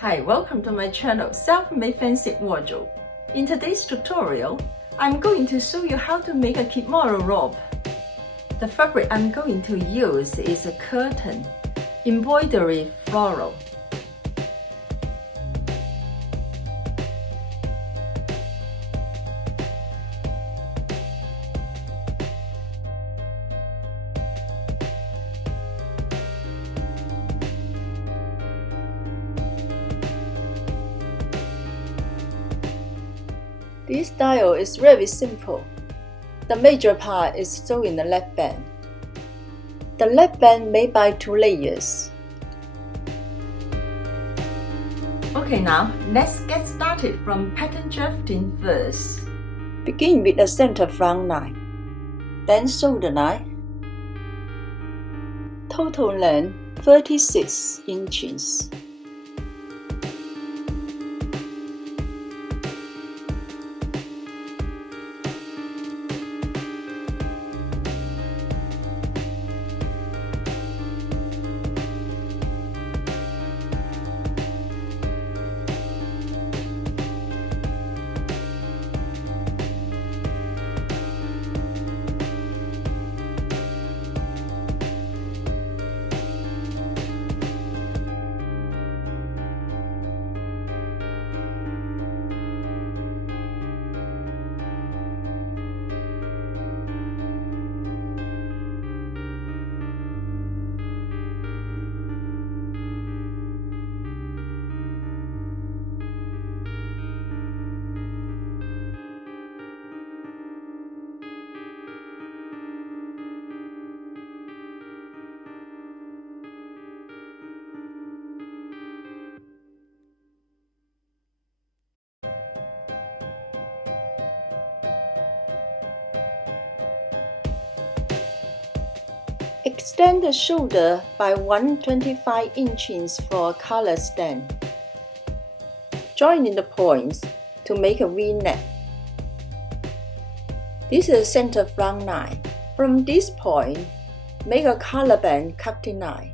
Hi, welcome to my channel Self-Made Fancy Wardrobe. In today's tutorial, I'm going to show you how to make a kimono robe. The fabric I'm going to use is a curtain, embroidery floral. This style is very simple. The major part is sewing the leg band. The leg band made by 2 layers. Okay, now let's get started from pattern drafting first. Begin with a center front line. Then sew the line. Total length 36 inches. Extend the shoulder by 125 inches for a collar stand. Join in the points to make a V-neck. This is center front line. From this point, make a collar band cutting line.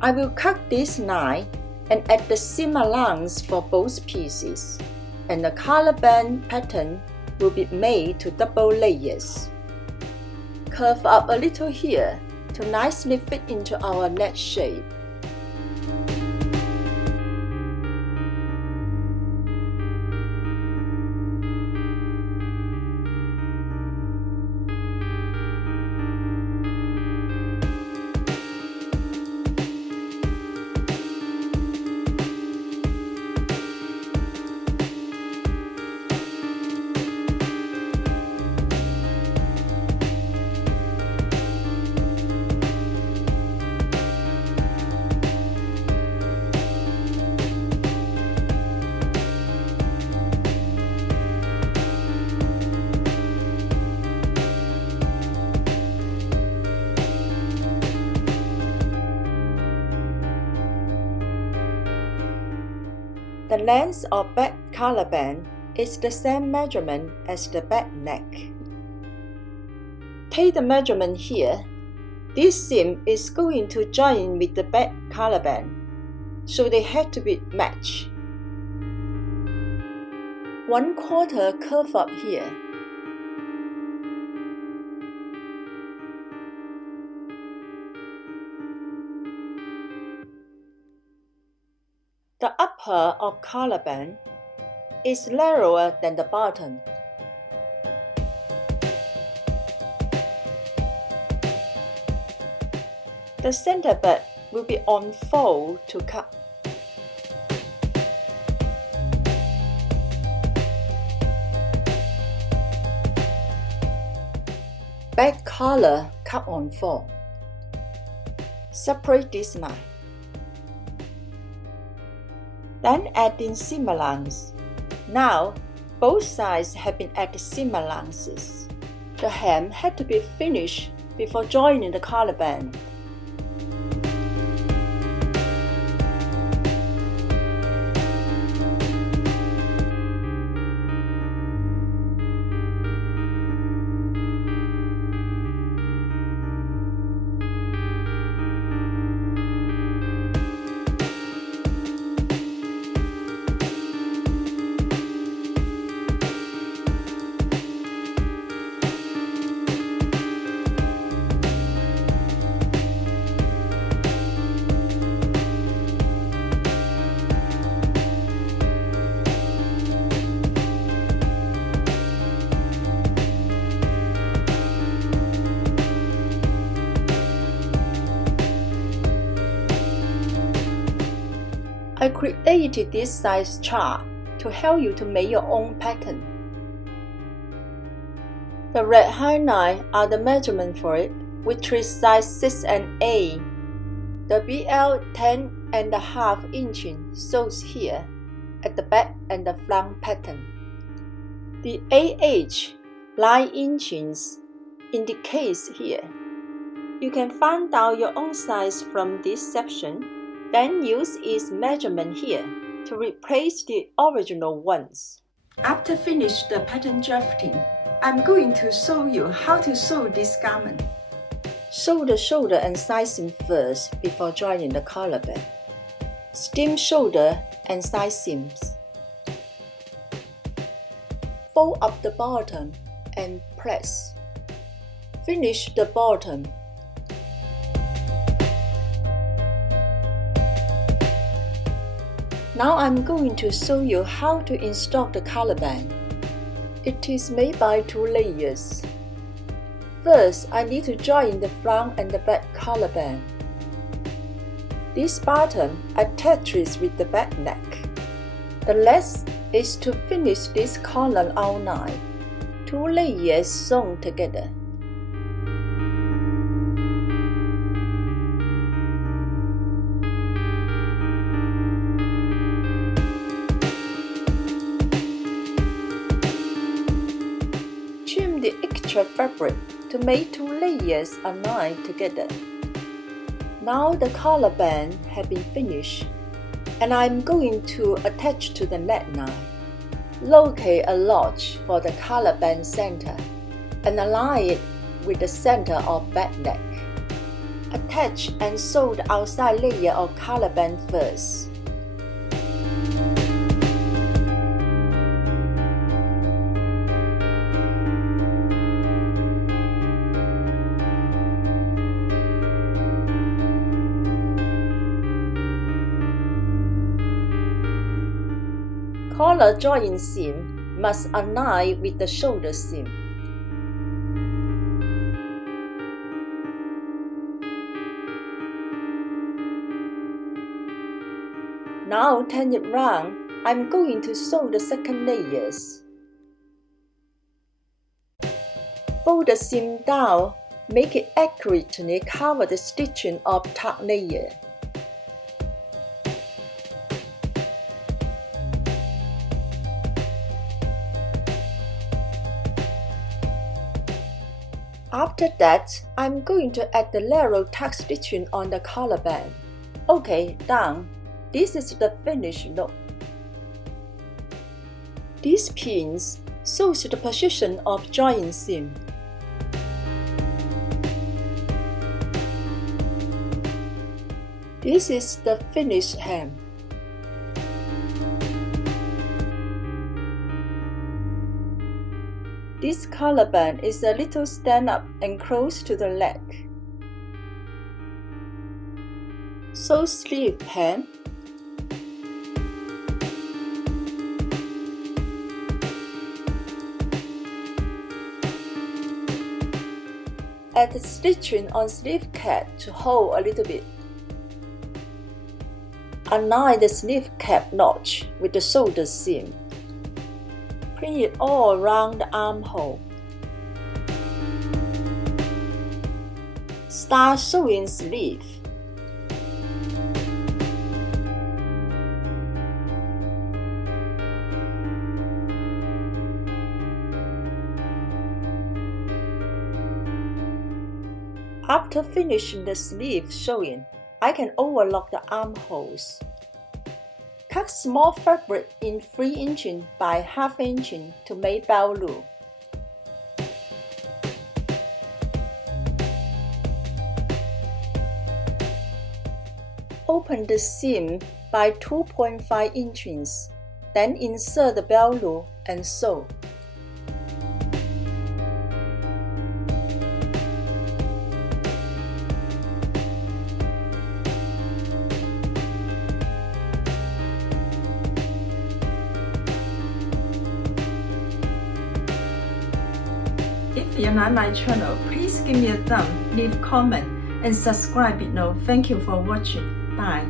I will cut this line and add the seam allowance for both pieces, and the collar band pattern will be made to double layers. Curve up a little here to nicely fit into our neck shape. The length of back collar band is the same measurement as the back neck. Take the measurement here. This seam is going to join with the back collar band, so they had to be matched. 1/4 curve up here. The upper of collar band is narrower than the bottom. The center band will be on fold to cut. Back collar cut on fold. Separate this line. Then add in seam allowance. Now, both sides have been added seam allowances. The hem had to be finished before joining the collar band. I created this size chart to help you to make your own pattern. The red highlight are the measurement for it, which is size 6 and 8. The BL 10.5 inches shows here at the back and the front pattern. The AH 9 inches indicates here. You can find out your own size from this section, then use its measurement here to replace the original ones. After finish the pattern drafting, I'm going to show you how to sew this garment. Sew the shoulder and side seam first before joining the collarbone. Seam shoulder and side seams. Fold up the bottom and press. Finish the bottom. Now I'm going to show you how to install the collarbone. It is made by 2 layers. First, I need to join the front and the back collarbone. This bottom attaches with the back neck. The last is to finish this collar outline. 2 layers sewn together. Trim the extra fabric to make 2 layers align together. Now the collarbone has been finished, and I'm going to attach to the neckline. Locate a notch for the collarbone center and align it with the center of back neck. Attach and sew the outside layer of collarbone first. Collar joint seam must align with the shoulder seam. Now turn it round. I'm going to sew the second layers. Fold the seam down, make it accurately cover the stitching of top layer. After that, I'm going to add the lateral tuck stitching on the collarbone. Okay, done. This is the finished look. These pins shows the position of joint seam. This is the finished hem. This collarbone is a little stand up and close to the leg. Sew sleeve hem. Add the stitching on sleeve cap to hold a little bit. Align the sleeve cap notch with the shoulder seam. Print it all around the armhole. Start sewing sleeve. After finishing the sleeve sewing, I can overlock the armholes. Cut small fabric in 3 inches by ½ inch to make belt loop. Open the seam by 2.5 inches, then insert the belt loop and sew. If you like my channel, please give me a thumb, leave comment, and subscribe below. Thank you for watching. Bye.